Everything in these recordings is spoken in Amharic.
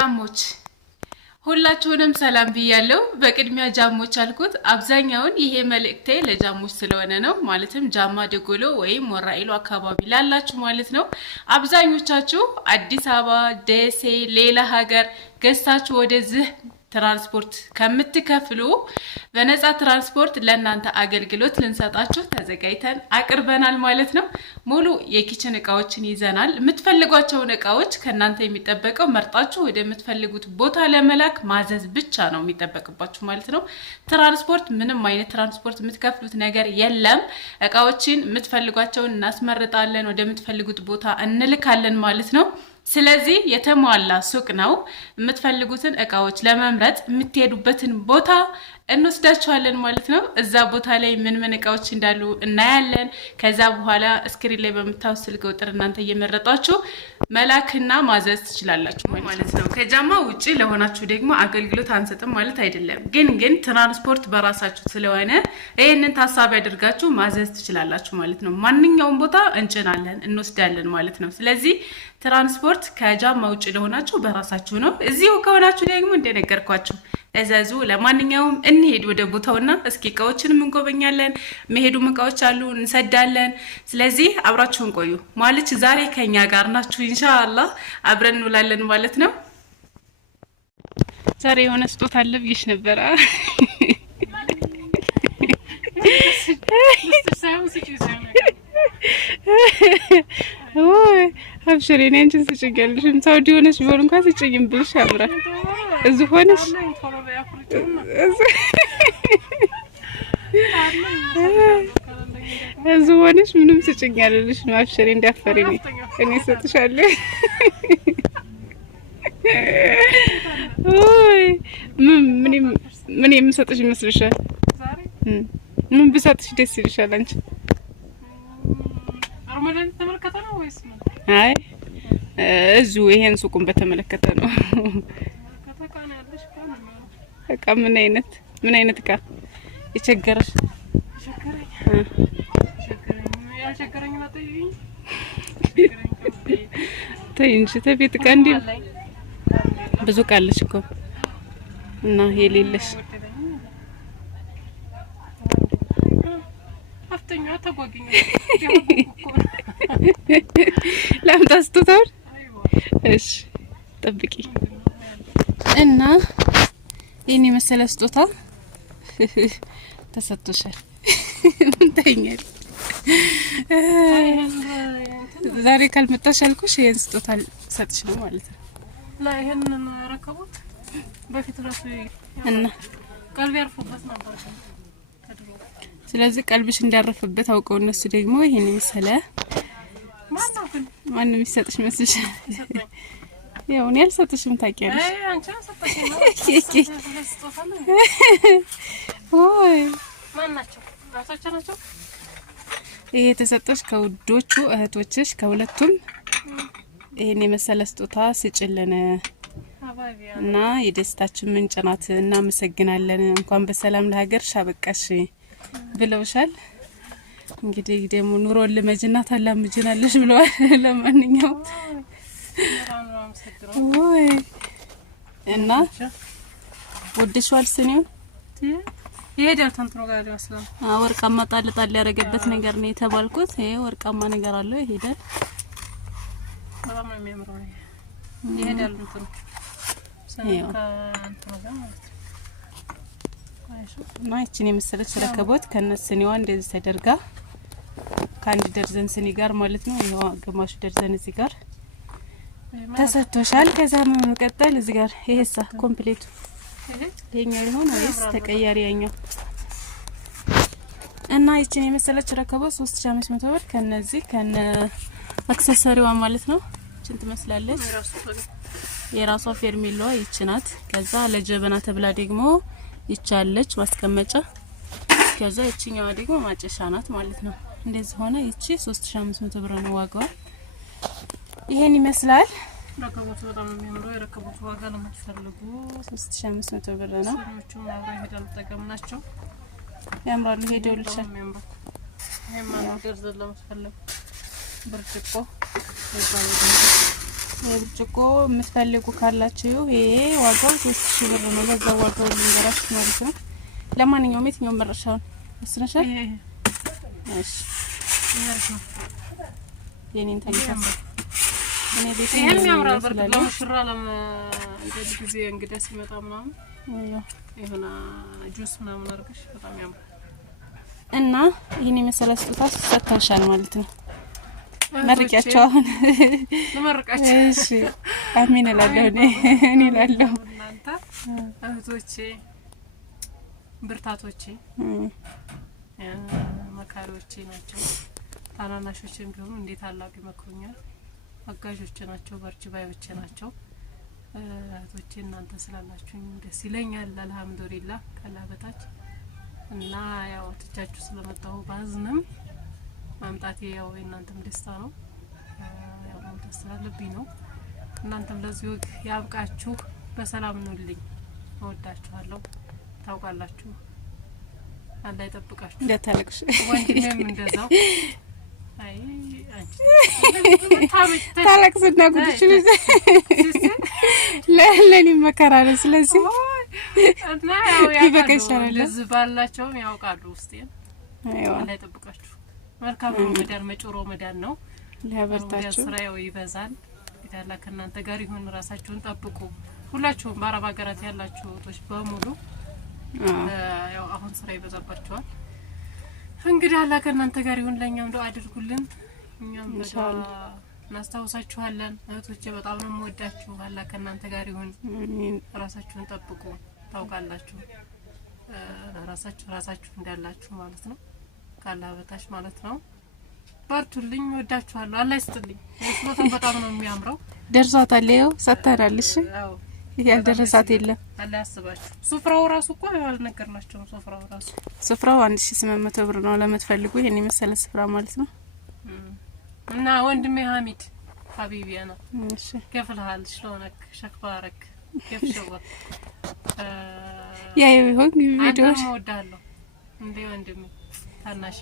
ጃሞች ሁላችሁንም ሰላም ብያለሁ። በቅድሚያ ጃሞች አልኩት። አብዛኛውን ይሄ መልእክቴ ለጃሞች ስለሆነ ነው። ማለትም ጃማ ደጎሎ ወይም ወራኢሉ አካባቢ ላላችሁ ማለት ነው። አብዛኞቻችሁ አዲስ አበባ፣ ደሴ፣ ሌላ ሀገር ገዝታችሁ ወደዚህ ትራንስፖርት ከምትከፍሉ በነፃ ትራንስፖርት ለእናንተ አገልግሎት ልንሰጣችሁ ተዘጋጅተን አቅርበናል ማለት ነው። ሙሉ የኪችን እቃዎችን ይዘናል። የምትፈልጓቸውን እቃዎች ከእናንተ የሚጠበቀው መርጣችሁ ወደምትፈልጉት ቦታ ለመላክ ማዘዝ ብቻ ነው የሚጠበቅባችሁ ማለት ነው። ትራንስፖርት ምንም አይነት ትራንስፖርት የምትከፍሉት ነገር የለም። እቃዎችን የምትፈልጓቸውን እናስመርጣለን፣ ወደምትፈልጉት ቦታ እንልካለን ማለት ነው። ስለዚህ የተሟላ ሱቅ ነው። የምትፈልጉትን እቃዎች ለመምረጥ የምትሄዱበትን ቦታ እንወስዳችኋለን ማለት ነው። እዛ ቦታ ላይ ምን እቃዎች እንዳሉ እናያለን። ከዛ በኋላ ስክሪን ላይ በምታዩት ስልክ ቁጥር እናንተ እየመረጣችሁ መላክና ማዘዝ ትችላላችሁ ማለት ነው። ከጃማ ውጪ ለሆናችሁ ደግሞ አገልግሎት አንሰጥም ማለት አይደለም። ግን ትራንስፖርት በራሳችሁ ስለሆነ ይሄንን ታሳቢ አድርጋችሁ ማዘዝ ትችላላችሁ ማለት ነው። ማንኛውም ቦታ እንጭናለን እንወስዳለን ማለት ነው። ስለዚህ ትራንስፖርት ከጃማ ውጪ ለሆናችሁ በራሳችሁ ነው። እዚሁ ከሆናችሁ ደግሞ እንደነገርኳችሁ እዛዙ። ለማንኛውም እንሄድ ወደ ቦታውና እስኪ እቃዎችንም እንጎበኛለን። መሄዱም እቃዎች አሉ እንሰዳለን። ስለዚህ አብራችሁን ቆዩ። ማለች ዛሬ ከኛ ጋር ናችሁ ኢንሻአላህ አብረን እንውላለን ማለት ነው። ዛሬ የሆነ ስጦታ አለ ብዬሽ ነበር። ኦይ አብሽሪ ነኝ እንጂ ስጭገልሽ ሳውዲ ሆነሽ ቢሆን እንኳን ስጭኝም ብልሽ ያምራል። እዚህ ሆነሽ እዚህ ሆነሽ ምንም ስጭኝ አልልሽ ነው። አብሽሪ እንዳፈሪ ነኝ እኔ ሰጥሻለሁ። ኦይ ምን የምሰጥሽ ይመስልሻል? ምን ብሰጥሽ ደስ ይልሻል አንቺ? አርማዳን ተመለከተ ነው ወይስ ምን? አይ እዚሁ ይሄን ሱቁን በተመለከተ ነው። ከተካና ያለሽ ካና እቃ ምን አይነት እቃ የቸገረሽ? ያልቸገረኝ ማጠይኝ ተይ እንጂ ተቤት እቃ እንዴ ብዙ ቃልሽ እኮ እና የሌለሽ አፍተኛ ተጓጉኝ ለምታ ስጦታው እሺ ጠብቂ እና የኔ መሰለ ስጦታ ተሰጥቶሻል። ምን ታይኛል? ዛሬ ካልመጣሽ አልኩሽ ይሄን ስጦታ ሰጥሽ ነው ማለት ነው። ላ ይሄንን ረከቡት በፊት ራሱ እና ቀልብ ያርፉበት ነበር። ስለዚህ ቀልብሽ እንዲያረፍበት አውቀው እነሱ ደግሞ ይሄን መሰለ ማንም ይሰጥሽ መስልሽ? ያው እኔ አልሰጥሽም ታውቂያለሽ። አይ አንቺ አልሰጥሽም ነው። ኦይ ማን ናቸው? ራሳቸው ናቸው። ይሄ ተሰጥቶሽ ከውዶቹ እህቶችሽ ከሁለቱም ይሄን የመሰለ ስጦታ ስጭልን እና የደስታችን ምንጭ ናት። እናመሰግናለን። እንኳን በሰላም ለሀገርሽ አበቃሽ ብለውሻል። እንግዲህ ደግሞ ኑሮን ለመጅና ታላምጅናለሽ ብለዋል። ለማንኛውም ወይ እና ወደሽዋል ስኒው ይሄዳል ተንትሮ ጋር ያስላም ወርቃማ ጣል ያረገበት ነገር ነው የተባልኩት። ይሄ ወርቃማ ነገር አለው ይሄዳል። በጣም ነው የሚያምረው። ይሄዳል እንትን ሰንካ እንትን ጋር ማለት ነው። ማይቺን የመሰለች ረከቦት ከነስኒዋ እንደዚህ ተደርጋ ከአንድ ደርዘን ስኒ ጋር ማለት ነው። ይሄው ግማሽ ደርዘን እዚህ ጋር ተሰጥቶሻል። ከዛ መቀጠል እዚህ ጋር ይሄሳ ኮምፕሊቱ ይሄኛው ይሆን ወይስ ተቀያሪ ያኛው? እና ይቺን የመሰለች ረከቦት 3500 ብር ከነዚህ ከነ አክሰሰሪዋ ማለት ነው። እቺን ትመስላለች። የራሷ ፌርሜላዋ ይቺ ናት። ከዛ ለጀበና ተብላ ደግሞ ይቻለች ማስቀመጫ። ከዛ እቺኛዋ ደግሞ ማጨሻ ናት ማለት ነው። እንደዚህ ሆነ። ይቺ 3500 ብር ነው ዋጋው። ይሄን ይመስላል። ረከቦቱ በጣም የሚያምረው የረከቦቱ ዋጋ ለማትፈልጉ 3500 ብር ነው። ሰዎቹ ማብራ ሄዳል ተቀምናቸው ያምራሉ። ሄደውልሻል። ይሄማ ነው ገርዘን ለማትፈልጉ ብርጭቆ ይባላል። ብርጭቆ የምትፈልጉ ካላችሁ ይሄ ዋጋው 3000 ብር ነው። በዛ ዋጋው ልንገራችሁ ማለት ነው። ለማንኛውም የትኛው መረሻውን ወስነሻል? እሺ ይሄ ነው የኔን ተንከስ እኔ ቤት የሚያምራው በርግጥ ለሙሽራ እንደዚህ ጊዜ እንግዳ ሲመጣ ምናምን ይሄና ጁስ ምናምን አድርገሽ በጣም ያምራል። እና ይሄን የመሰለ ስጦታ ሰጥተንሻል ማለት ነው። መርቂያቸው አሁን ለመርቃቸው እሺ አሚን እላለሁ እኔ እላለሁ። እናንተ እህቶቼ ብርታቶቼ መካሪዎቼ ናቸው። ታናናሾቼም ቢሆኑ እንዴት አላቅ ይመክሩኛል። አጋዦቼ ናቸው፣ በርቺ ባዮቼ ናቸው። እህቶቼ እናንተ ስላላችሁኝ ደስ ይለኛል። አልሐምዱሊላህ ከአላህ በታች እና ያው ትቻችሁ ስለመጣሁ ባዝንም ማምጣቴ ያው የእናንተም ደስታ ነው። ያው መምጣት ስላለብኝ ነው። እናንተም ለዚህ ወግ ያብቃችሁ። በሰላም ኑልኝ። እወዳችኋለሁ። ታውቃላችሁ። አላህ ይጠብቃችሁ። እንደታለቅሽ ወንድሜም እንደዛው። አይ አንቺ ታለቅስና ጉድሽ ለለኒ መከራ ነው። ስለዚህ እና ያው ያውቃሉ ለዚህ ባላቸውም ያውቃሉ ውስጤን። አላህ ይጠብቃችሁ። መልካም ረመዳን መጭሮ ረመዳን ነው። ለበርታችሁ ስራው ይበዛል። ይታላ ከእናንተ ጋር ይሁን። ራሳችሁን ጠብቁ። ሁላችሁም በአረብ ሀገራት ያላችሁ ወጦች በሙሉ ያው አሁን ስራ ይበዛባችኋል። እንግዲህ አላህ ከእናንተ ጋር ይሁን። ለኛም ዱአ አድርጉልን። እኛም እናስታውሳችኋለን። እህቶቼ በጣም ነው የምወዳችሁ። አላህ ከእናንተ ጋር ይሁን። ራሳችሁን ጠብቁ። ታውቃላችሁ ራሳችሁ እንዳላችሁ ማለት ነው። ካላህ በታች ማለት ነው። በርቱልኝ። ወዳችኋለሁ። አላህ ይስጥልኝ። ስጦታው በጣም ነው የሚያምረው። ደርሷታል። ይኸው ሰጥተናልሽ። አዎ ያልደረሳት የለም። አላህ ያስባችሁ። ሱፍራው ራሱ እኮ ያልነገርናቸው ሱፍራው 1800 ብር ነው ለምትፈልጉ ይሄን የመሰለ ስፍራ ማለት ነው። እና ወንድሜ ሐሚድ ሀቢቢያና እሺ ከፍልሃል ሽሎነክ ሸክባረክ ከፍሸዋ ያ ይሁን ቪዲዮ ወዳለሁ እንዴ ወንድሜ ታናሽ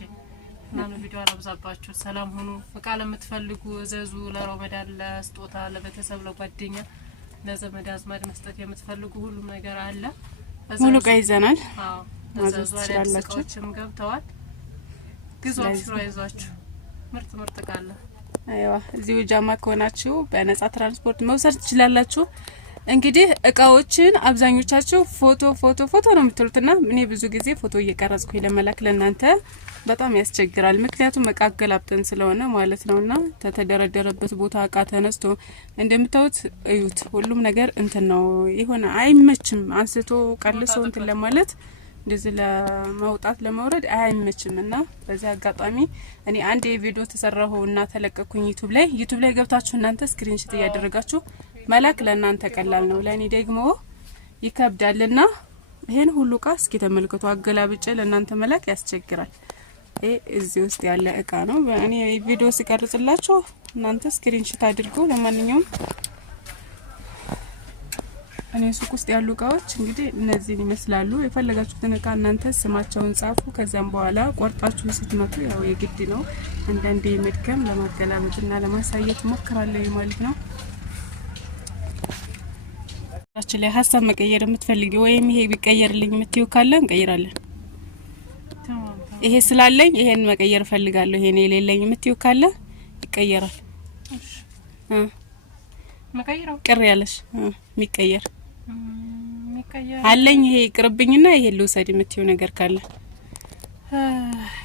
እና ነው ቪዲዮ አላብዛባችሁ። ሰላም ሁኑ። እቃ ለምትፈልጉ እዘዙ። ለረመዳን ለስጦታ ለቤተሰብ ለጓደኛ ለዘመድ አዝማድ መስጠት የምትፈልጉ ሁሉም ነገር አለ። ሙሉ እቃ ይዘናል። አዎ እዘዙ። አላችሁም ገብተዋል። ግዟችሁ አይዟችሁ። ምርጥ እቃ አለ። አይዋ እዚሁ ጃማ ከሆናችሁ በነጻ ትራንስፖርት መውሰድ ትችላላችሁ። እንግዲህ እቃዎችን አብዛኞቻችሁ ፎቶ ነው የምትሉትና እኔ ብዙ ጊዜ ፎቶ እየቀረጽኩ ለመላክ ለናንተ በጣም ያስቸግራል። ምክንያቱም እቃ ገላብጠን ስለሆነ ማለት ነውና ተተደረደረበት ቦታ እቃ ተነስቶ እንደምታዩት እዩት። ሁሉም ነገር እንትን ነው ይሆነ አይመችም። አንስቶ ቀልሶ እንትን ለማለት እንደዚህ ለማውጣት ለማውረድ አይመችምና በዚህ አጋጣሚ እኔ አንድ ቪዲዮ ተሰራሁና ተለቀኩኝ ዩቲዩብ ላይ ገብታችሁ እናንተ ስክሪንሾት እያደረጋችሁ መላክ ለናንተ ቀላል ነው። ለኔ ደግሞ ይከብዳልና ይሄን ሁሉ እቃ እስኪ ተመልከቱ። አገላብጬ ለናንተ መላክ ያስቸግራል። እዚህ ውስጥ ያለ እቃ ነው። እኔ ቪዲዮ ሲቀርጽላችሁ እናንተ ስክሪንሾት አድርጉ። ለማንኛውም እኔ ሱቅ ውስጥ ያሉ እቃዎች እንግዲህ እነዚህን ይመስላሉ። የፈለጋችሁትን እቃ እናንተ ስማቸውን ጻፉ። ከዛም በኋላ ቆርጣችሁ ስትመጡ ያው የግድ ነው አንዳንዴ መድከም ለማገላበጥና ለማሳየት ሞክራለሁ ማለት ነው። ታች ላይ ሀሳብ መቀየር የምትፈልጊ ወይም ይሄ ቢቀየርልኝ የምትዩ ካለ እንቀይራለን። ይሄ ስላለኝ ይሄን መቀየር ፈልጋለሁ ይሄን የሌለኝ የምትዩ ካለ ይቀየራል። መቀየራው ቅር ያለሽ የሚቀየር አለኝ ይሄ ይቅርብኝና ይሄ ልውሰድ የምትዩ ነገር ካለ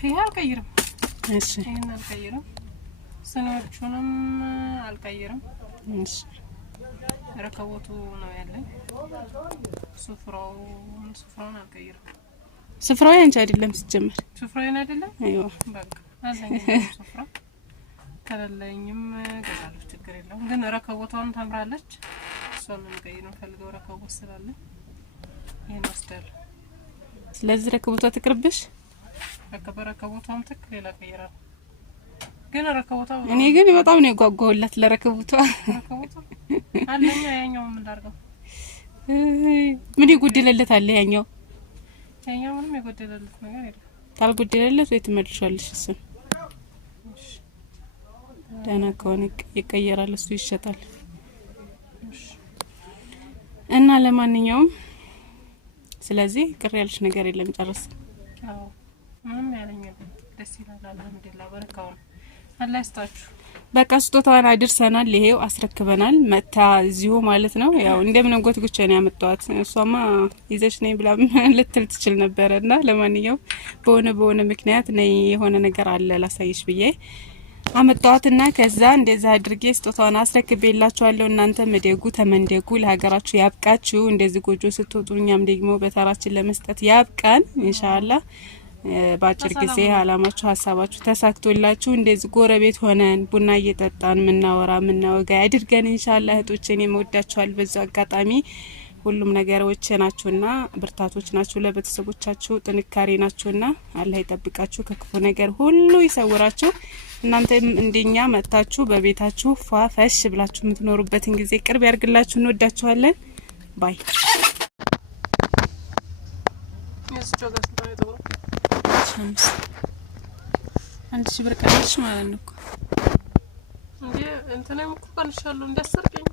ይሄ አልቀይርም። እሺ ይሄን አልቀይርም። ስኖቹንም አልቀይርም። እሺ ረከቦቱ ነው ያለኝ። ሱፍራውን አልቀይርም። ሱፍራው ያንቺ አይደለም ሲጀመር። ሱፍራውን አይደለም? አይዋ በቃ አለኝ ሱፍራ ከሌለኝም ገዛለሁ፣ ችግር የለውም። ግን ረከቦቷን ታምራለች። እሷን ቀይር ነው ፈልገው ረከቦት ስላለ ይሄን ወስደል። ስለዚህ ረከቦቷ ትቅርብሽ። ረከቦቷም ትክ ሌላ ቀይራል። ግን ረከቦቷ እኔ ግን በጣም ነው የጓጓሁላት ለረከቦቷ። ረከቦቷ አለኝ። ያኛው ምን ላድርገው? ምን ይጎደለለታል? ያኛው ምንም የጎደለለት ነገር የለም። ታልጎደለለት ወይ ትመልሻለሽ? እሱ ደህና ከሆነ ይቀየራል። እሱ ይሸጣል። እና ለማንኛውም ስለዚህ ቅር ያልሽ ነገር የለም ጨርስ? አዎ ምንም ያለኝ ደስ ይላል። አልሐምዱሊላህ በረካው አላህ ይስጣችሁ። በቃ ስጦታዋን አድርሰናል። ይሄው አስረክበናል። መታ እዚሁ ማለት ነው። ያው እንደምን ጎትጉቼ ነው ያመጣዋት። እሷማ ይዘሽ ነኝ ብላ ልትል ትችል ነበርና ለማንኛውም በሆነ ምክንያት ነይ የሆነ ነገር አለ ላሳይሽ ብዬ አመጣዋትና ከዛ እንደዛ አድርጌ ስጦታዋን አስረክቤላችኋለሁ። እናንተ መደጉ ተመንደጉ፣ ለሀገራችሁ ያብቃችሁ። እንደዚህ ጎጆ ስትወጡ እኛም ደግሞ በተራችን ለመስጠት ያብቃን ኢንሻአላህ። ባጭር ጊዜ አላማችሁ ሀሳባችሁ ተሳክቶላችሁ እንደዚህ ጎረቤት ሆነን ቡና እየጠጣን ምናወጋ ያድርገን ኢንሻአላህ። እህቶቼን የምወዳችኋል። በዛው አጋጣሚ ሁሉም ነገሮች ናችሁና ብርታቶች ናችሁ፣ ለቤተሰቦቻችሁ ጥንካሬ ናችሁና አላህ ይጠብቃችሁ፣ ከክፉ ነገር ሁሉ ይሰውራችሁ። እናንተም እንደኛ መጣችሁ በቤታችሁ ፏፈሽ ብላችሁ የምትኖሩበትን ጊዜ ቅርብ ያርግላችሁ። እንወዳችኋለን። ባይ አንድ ሺህ ብር ቀንሽ ማለት ነው እንዴ? እንትንም እኮ ቀንሻለሁ እንዳሰርቀኝ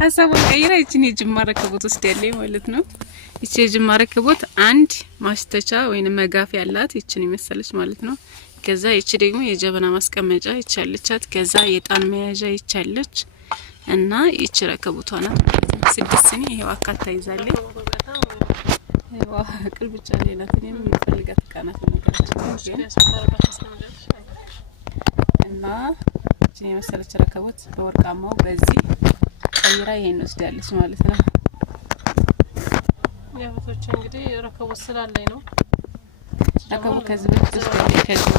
ሀሳቡን ቀይራ ይችን የጅማ ረከቦት ውስጥ ያለኝ ማለት ነው። ይቺ የጅማ ረከቦት አንድ ማሽተቻ ወይንም መጋፊ ያላት ይችን ይመስለች ማለት ነው። ከዛ ይቺ ደግሞ የጀበና ማስቀመጫ ይቻለቻት። ከዛ የጣን መያዣ ይቻለች እና ይቺ ረከቦቷ ናት ማለት ነው። 6 ስኒ ይሄው አካታ ይዛለች። ይሄው ቅል ብቻ ሌላት እኔም የምፈልጋት ቃናት ነገራችን እና እቺን የመሰለች ረከቦት በወርቃማው በዚህ ቀይራ ይሄን ወስዳለች ማለት ነው። ያውቶች እንግዲህ ረከቦት ስላለኝ ነው። ረከቦት ከዚህ በፊት ወስዳለች። ከዚህ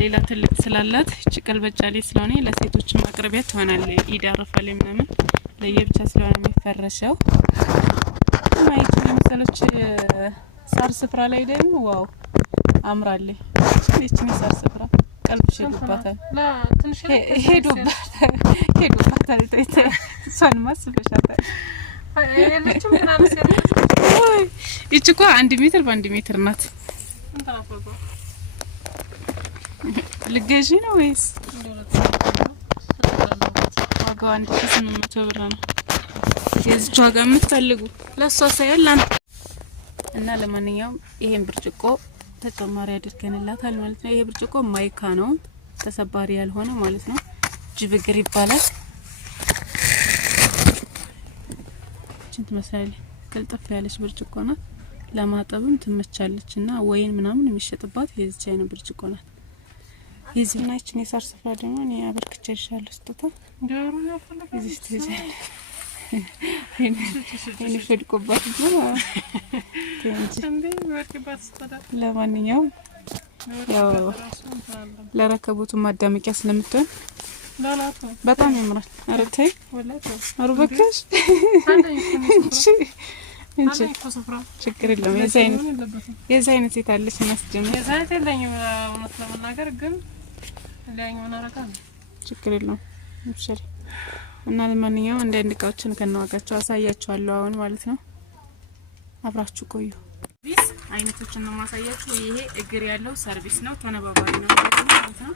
ሌላ ትልቅ ስላላት እቺ ቀልበጫሌ ስለሆነ ለሴቶች ማቅረቢያ ትሆናለች። ይዳርፋል ምናምን ለየብቻ ስለሆነ የሚፈረሸው ማይት የመሰለች ሳር ስፍራ ላይ ደግሞ ዋው አምራለች። እቺ ሳር ስፍራ ቀልብሽ ይባታል ሄዶባታል ታይታ እሷን ማስበሻታል። አይለችም ምናምን ሲያደርግ ይቺ እኮ 1 ሜትር በ1 ሜትር ናት። ልገዢ ነው ወይስ ዋጋው 1800 ብር ነው? የዚች ዋጋ የምትፈልጉ ለሷ ሳይሆን እና ለማንኛውም ይሄን ብርጭቆ ተጨማሪ አድርገንላታል ማለት ነው። ይሄ ብርጭቆ ማይካ ነው ተሰባሪ ያልሆነ ማለት ነው። ጅብግር ይባላል። ችንት መሳሌ ቅልጥፍ ያለች ብርጭቆ ናት። ለማጠብም ትመቻለችና ወይን ምናምን የሚሸጥባት የዚች አይነት ብርጭቆ ናት። የዚህናችን የሳር ስፍራ ደግሞ እኔ አበርክቼልሻለሁ ስጦታ ዳሩ ያፈለከ እዚህ ትይዛለሽ። እኔ ፍልቆባት ነው ለማንኛውም ያው ለረከቦቱ ማዳመቂያ ስለምትሆን በጣም ያምራል። አረታይ አሩበከሽ እንጂ ችግር የለም። የዛ አይነት የታለች እናስጀምር። የዛ አይነት የለኝም እውነት ለመናገር ግን ለኛው እናረጋ ችግር የለም። እሺ እና ለማንኛውም እንደ እቃዎችን ከነዋጋቸው አሳያችኋለሁ አሁን ማለት ነው። አብራችሁ ቆዩ። ሰርቪስ አይነቶችን ነው ማሳያችሁ። ይሄ እግር ያለው ሰርቪስ ነው፣ ተነባባሪ ነው ማለት ነው።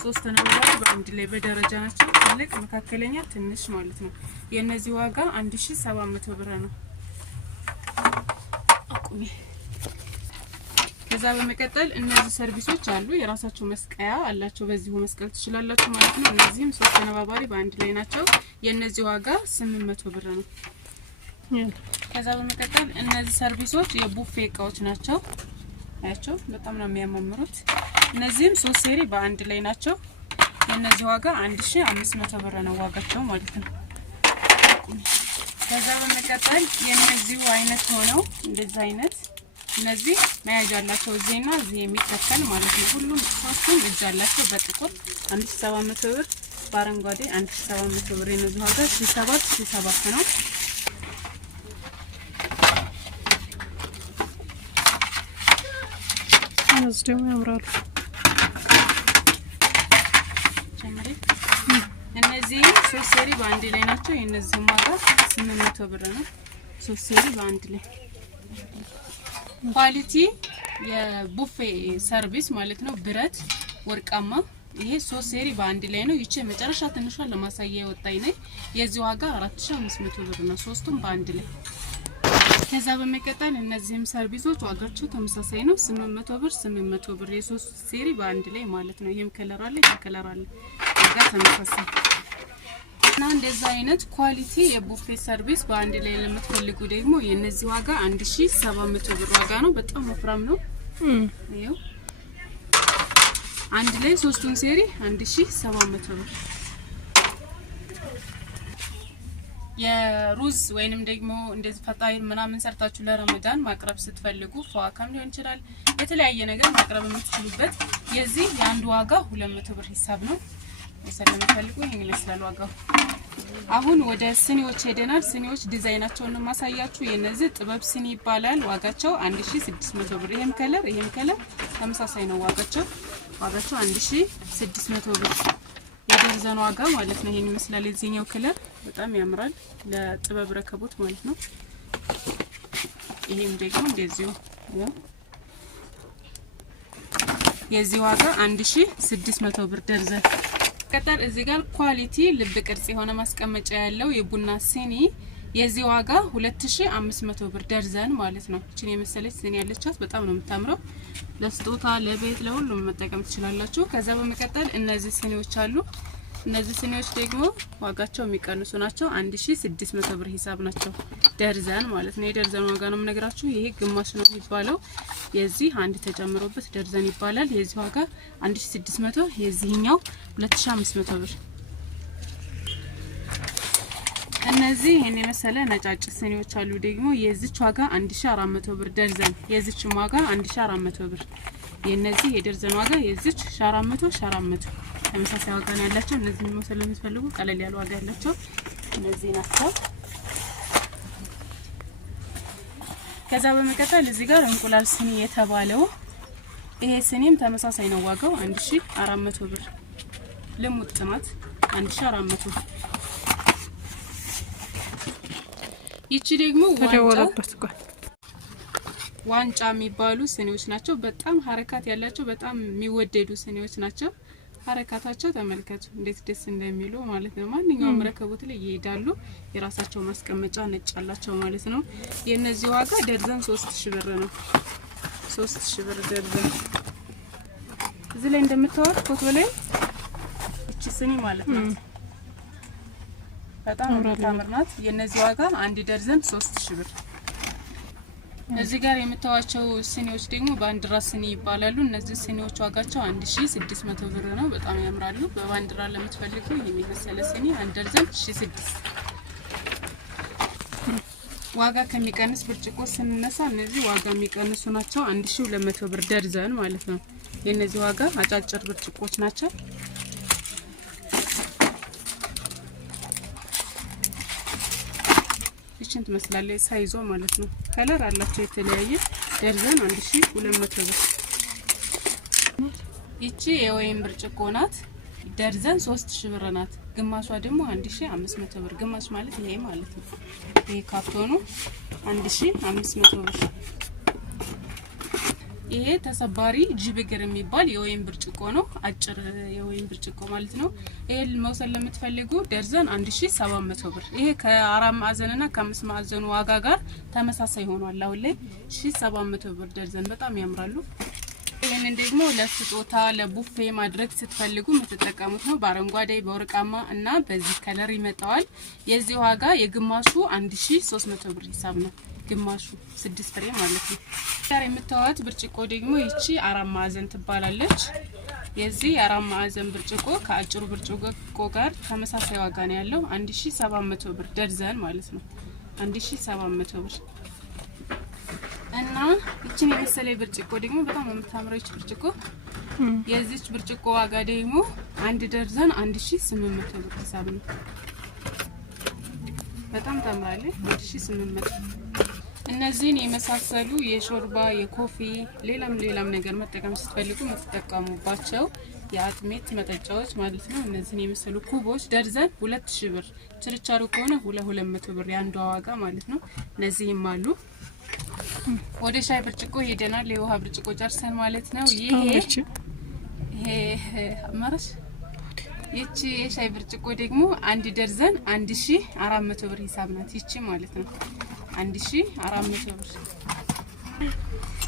3 ተነባባሪ በአንድ ላይ በደረጃ ናቸው። ትልቅ፣ መካከለኛ፣ ትንሽ ማለት ነው። የነዚህ ዋጋ 1700 ብር ነው። አቁሚ። ከዛ በመቀጠል እነዚህ ሰርቪሶች አሉ። የራሳቸው መስቀያ አላቸው። በዚሁ መስቀል ትችላላችሁ ማለት ነው። እነዚህም 3 ተነባባሪ በአንድ ላይ ናቸው። የነዚህ ዋጋ 800 ብር ነው። ከዛ በመቀጠል እነዚህ ሰርቪሶች የቡፌ እቃዎች ናቸው። አያቸው በጣም ነው የሚያማምሩት። እነዚህም 3 ሴሪ በአንድ ላይ ናቸው። የነዚህ ዋጋ 1500 ብር ነው ዋጋቸው ማለት ነው። ከዛ በመቀጠል የነዚህ አይነት ሆነው እንደዚህ አይነት እነዚህ መያዣ አላቸው። እዚህና እዚህ የሚከፈል ማለት ነው። ሁሉም ሶስቱም እጅ አላቸው። በጥቁር 1700 ብር፣ በአረንጓዴ 1700 ብር። የነዚህ ዋጋ 7 ነው። እነዚህ ደግሞ ያምራሉ። እነዚህ 3 ሴሪ በአንድ ላይ ናቸው። የነዚህ ዋጋ 800 ብር ነው። 3 ሴሪ በአንድ ላይ ኳሊቲ የቡፌ ሰርቪስ ማለት ነው። ብረት ወርቃማ ይሄ 3 ሴሪ በአንድ ላይ ነው። ይቺ መጨረሻ ትንሿን ለማሳያ ያወጣኝ ነው። የዚህ ዋጋ 4500 ብር ነው ሶስቱም በአንድ ላይ። ከዛ በመቀጠል እነዚህም ሰርቪሶች ዋጋቸው ተመሳሳይ ነው 800 ብር 800 ብር የ3 ሴሪ በአንድ ላይ ማለት ነው። ይሄም ከለር አለ ከለር አለ ዋጋ ተመሳሳይ እና እንደዛ አይነት ኳሊቲ የቡፌ ሰርቪስ በአንድ ላይ ለምትፈልጉ ደግሞ የነዚህ ዋጋ 1700 ብር ዋጋ ነው። በጣም ወፍራም ነው። ይሄው አንድ ላይ ሶስቱን ሴሪ 1700 ብር። የሩዝ ወይንም ደግሞ እንደዚህ ፈጣይር ምናምን ሰርታችሁ ለረመዳን ማቅረብ ስትፈልጉ ፏካም ሊሆን ይችላል የተለያየ ነገር ማቅረብ የምትችሉበት የዚህ የአንዱ ዋጋ 200 ብር ሂሳብ ነው። ወሰለም ፈልጉ ይሄን ይመስላል ዋጋው። አሁን ወደ ስኒዎች ሄደናል። ስኒዎች ዲዛይናቸውን ማሳያችሁ። የነዚህ ጥበብ ስኒ ይባላል። ዋጋቸው 1600 ብር። ይሄም ከለር ተመሳሳይ ነው ዋጋቸው 1600 ብር የደርዘን ዋጋ ማለት ነው። ይሄን ይመስላል የዚህኛው ከለር በጣም ያምራል ለጥበብ ረከቦት ማለት ነው። ይሄም ደግሞ እንደዚሁ የዚህ ዋጋ 1600 ብር ደርዘን። ቀጣይ እዚህ ጋር ኳሊቲ ልብ ቅርጽ የሆነ ማስቀመጫ ያለው የቡና ሲኒ የዚህ ዋጋ 2500 ብር ደርዘን ማለት ነው። እቺን የመሰለች ሲኒ ያለቻት በጣም ነው የምታምረው። ለስጦታ ለቤት ለሁሉም መጠቀም ትችላላችሁ። ከዛ በመቀጠል እነዚህ ሲኒዎች አሉ። እነዚህ ሲኒዎች ደግሞ ዋጋቸው የሚቀንሱ ናቸው 1600 ብር ሂሳብ ናቸው ደርዘን ማለት ነው። የደርዘን ዋጋ ነው የምነግራችሁ። ይሄ ግማሽ ነው የሚባለው። የዚህ አንድ ተጨምሮበት ደርዘን ይባላል። የዚህ ዋጋ 1600 የዚህኛው 2500 ብር። እነዚህ ይሄን የመሰለ ነጫጭ ሲኒዎች አሉ ደግሞ የዚች ዋጋ 1400 ብር ደርዘን። የዚች ዋጋ 1400 ብር። የነዚህ የደርዘን ዋጋ የዚች 400 ተመሳሳይ ዋጋ ነው ያላቸው። እነዚህ መሰለ የምትፈልጉ ቀለል ያለ ዋጋ ያላቸው እነዚህ ናቸው። ከዛ በመቀጠል እዚህ ጋር እንቁላል ሲኒ የተባለው ይሄ ሲኒም ተመሳሳይ ነው ዋጋው 1400 ብር። ልሙጥ ጥማት 1400። ይቺ ደግሞ ዋንጫ የሚባሉ ሲኒዎች ናቸው። በጣም ሀረካት ያላቸው በጣም የሚወደዱ ሲኒዎች ናቸው። ሀረካታቸው ተመልከቱ እንዴት ደስ እንደሚሉ ማለት ነው። ማንኛውም ረከቦት ላይ ይሄዳሉ። የራሳቸው ማስቀመጫ ነጭ አላቸው ማለት ነው። የነዚህ ዋጋ ደርዘን 3000 ብር ነው። 3000 ብር ደርዘን። እዚህ ላይ እንደምታዩት ፎቶ ላይ እቺ ሲኒ ማለት ነው በጣም ታምር ናት። የነዚህ ዋጋ አንድ ደርዘን 3000 ብር። እዚህ ጋር የምታዋቸው ሲኒዎች ደግሞ ባንዲራ ሲኒ ይባላሉ። እነዚህ ሲኒዎች ዋጋቸው 1600 ብር ነው። በጣም ያምራሉ። በባንዲራ ለምትፈልጉ ይሄን የመሰለ ሲኒ አንድ ደርዘን 1600። ዋጋ ከሚቀንስ ብርጭቆ ስንነሳ እነዚህ ዋጋ የሚቀንሱ ናቸው 1200 ብር ደርዘን ማለት ነው። የነዚህ ዋጋ አጫጭር ብርጭቆች ናቸው። እቺን ትመስላለች ሳይዞ ማለት ነው። ከለር አላቸው የተለያየ ደርዘን 1200 ብር። ይቺ የወይን ብርጭቆ ናት። ደርዘን 3000 ብር ናት። ግማሿ ደግሞ 1500 ብር። ግማሽ ማለት ይሄ ማለት ነው። ይሄ ካርቶኑ 1500 ብር። ይሄ ተሰባሪ ጅብግር የሚባል የወይን ብርጭቆ ነው። አጭር የወይን ብርጭቆ ማለት ነው። ይሄ መውሰድ ለምትፈልጉ ደርዘን 1700 ብር። ይሄ ከ4 ማዕዘንና ከ5 ማዕዘኑ ዋጋ ጋር ተመሳሳይ ሆኗል። አሁን ላይ 1700 ብር ደርዘን። በጣም ያምራሉ። ይሄንን ደግሞ ለስጦታ ለቡፌ ማድረግ ስትፈልጉ የምትጠቀሙት ነው። በአረንጓዴ በወርቃማ እና በዚህ ከለር ይመጣዋል። የዚህ ዋጋ የግማሹ 1300 ብር ሂሳብ ነው። ግማሹ 6 ፍሬ ማለት ነው። ዳር የምታዩት ብርጭቆ ደግሞ ይቺ 4 ማዕዘን ትባላለች። የዚህ የ4 ማዕዘን ብርጭቆ ከአጭሩ ብርጭቆ ጋር ተመሳሳይ ዋጋ ነው ያለው 1700 ብር ደርዘን ማለት ነው። 1700 ብር እና ይቺን የመሰለ ብርጭቆ ደግሞ በጣም የምታምረው ይቺ ብርጭቆ የዚች ብርጭቆ ዋጋ ደግሞ አንድ ደርዘን 1800 ብር ሂሳብ ነው። በጣም ታምራለች 1800። እነዚህን የመሳሰሉ የሾርባ የኮፊ ሌላም ነገር መጠቀም ስትፈልጉ የምትጠቀሙባቸው የአጥሜት መጠጫዎች ማለት ነው። እነዚህን የመሰሉ ኩቦች ደርዘን 2000 ብር። ችርቻሩ ከሆነ 200 ብር ያንዷ ዋጋ ማለት ነው። እነዚህም አሉ። ወደ ሻይ ብርጭቆ ሄደናል። የውሃ ብርጭቆ ጨርሰን ማለት ነው። ይሄ አማራሽ ይቺ የሻይ ብርጭቆ ደግሞ አንድ ደርዘን 1400 ብር ሂሳብ ናት። ይቺ ማለት ነው 1400 ብር።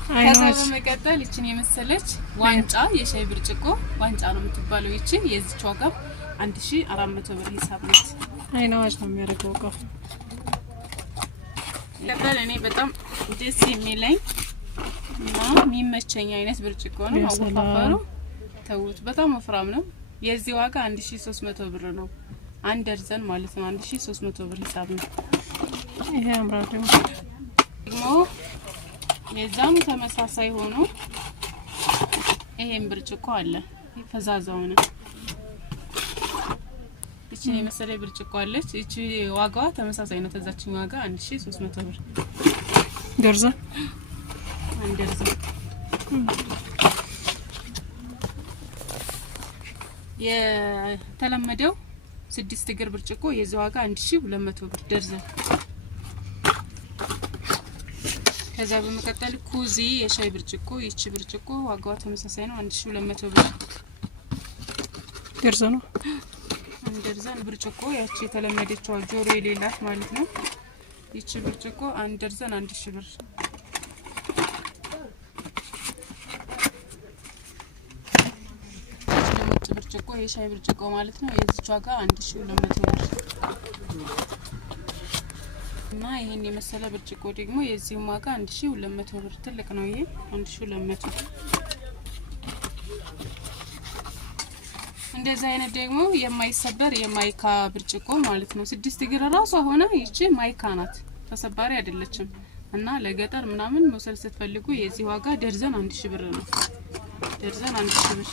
ከዛ በመቀጠል ይቺን የመሰለች ዋንጫ የሻይ ብርጭቆ ዋንጫ ነው የምትባለው። ይቺ የዚች ዋጋ 1400 ብር ሂሳብ ናት። አይናዋጅ ነው የሚያደርገው እቃው። ለበል እኔ በጣም ደስ የሚለኝ እና የሚመቸኝ አይነት ብርጭቆ ነው። አወፋፈሩ ተውት በጣም ወፍራም ነው። የዚህ ዋጋ 1300 ብር ነው። አንድ ደርዘን ማለት ነው 1300 ብር ሂሳብ ነው። ይሄ አምራው ደግሞ የዛም ተመሳሳይ ሆኖ ይሄን ብርጭቆ አለ። ፈዛዛው ነው። እቺ የመሰለ ብርጭቆ አለች። እቺ ዋጋዋ ተመሳሳይ ነው። ተዛችኝ ዋጋ 1300 ብር ደርዘን አንድ ደርዘን። የተለመደው 6 እግር ብርጭቆ የዚህ ዋጋ 1200 ብር ደርዘን። ከዛ በመቀጠል ኩዚ የሻይ ብርጭቆ ይቺ ብርጭቆ ዋጋዋ ተመሳሳይ ነው 1200 ብር ደርዘን ነው። አንድ ደርዘን ብርጭቆ ያቺ የተለመደችው ጆሮ የሌላት ማለት ነው። ይቺ ብርጭቆ አንድ ደርዘን 1000 ብር። ብርጭቆ የሻይ ብርጭቆ ማለት ነው። የዚች ዋጋ 1200 ብር እና ይሄን የመሰለ ብርጭቆ ደግሞ የዚህም ዋጋ 1200 ብር። ትልቅ ነው ይሄ 1200። እንደዛ አይነት ደግሞ የማይሰበር የማይካ ብርጭቆ ማለት ነው። 6 እግር ራሷ ሆነ ይቺ ማይካ ናት፣ ተሰባሪ አይደለችም። እና ለገጠር ምናምን መውሰድ ስትፈልጉ የዚህ ዋጋ ደርዘን 1000 ብር ነው። ደርዘን 1000 ብር